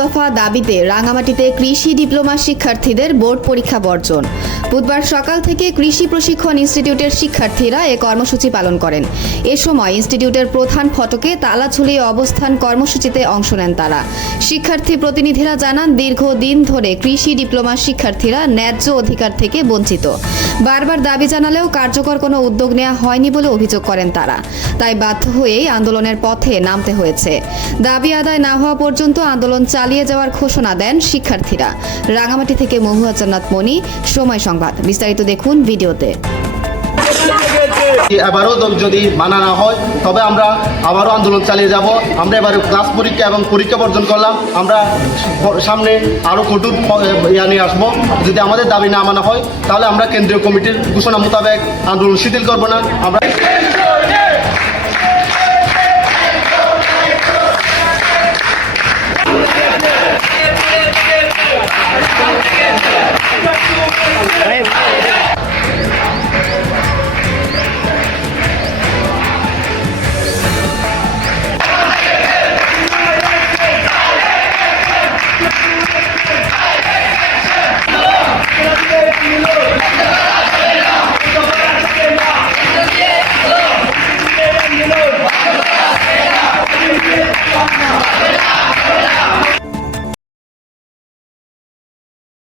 দফা দাবিতে রাঙামাটিতে কৃষি ডিপ্লোমা শিক্ষার্থীদের বোর্ড পরীক্ষা বর্জন। বুধবার সকাল থেকে কৃষি প্রশিক্ষণ ইনস্টিটিউটের শিক্ষার্থীরা এ কর্মসূচি পালন করেন। এ সময় ইনস্টিটিউটের প্রধান ফটকে তালা ঝুলিয়ে অবস্থান কর্মসূচিতে অংশ নেন তারা। শিক্ষার্থী প্রতিনিধিরা জানান, দীর্ঘদিন ধরে কৃষি ডিপ্লোমা শিক্ষার্থীরা ন্যায্য অধিকার থেকে বঞ্চিত। বারবার দাবি জানালেও কার্যকর কোনো উদ্যোগ নেওয়া হয়নি বলে অভিযোগ করেন তারা। তাই বাধ্য হয়েই আন্দোলনের পথে নামতে হয়েছে। দাবি আদায় না হওয়া পর্যন্ত আন্দোলন চালিয়ে যাওয়ার ঘোষণা দেন শিক্ষার্থীরা। রাঙামাটি থেকে মহুয়া জান্নাত মনি, সময় সংবাদ। বিস্তারিত দেখুন ভিডিওতে। এবারও যদি মানা না হয় তবে আমরা আবারও আন্দোলন চালিয়ে যাব। আমরা এবারে ক্লাস পরীক্ষা এবং পরীক্ষা বর্জন করলাম। আমরা সামনে আরও কঠোর নিয়ে আসবো। যদি আমাদের দাবি না মানা হয় তাহলে আমরা কেন্দ্রীয় কমিটির ঘোষণা মোতাবেক আন্দোলন শিথিল করব না। আমরা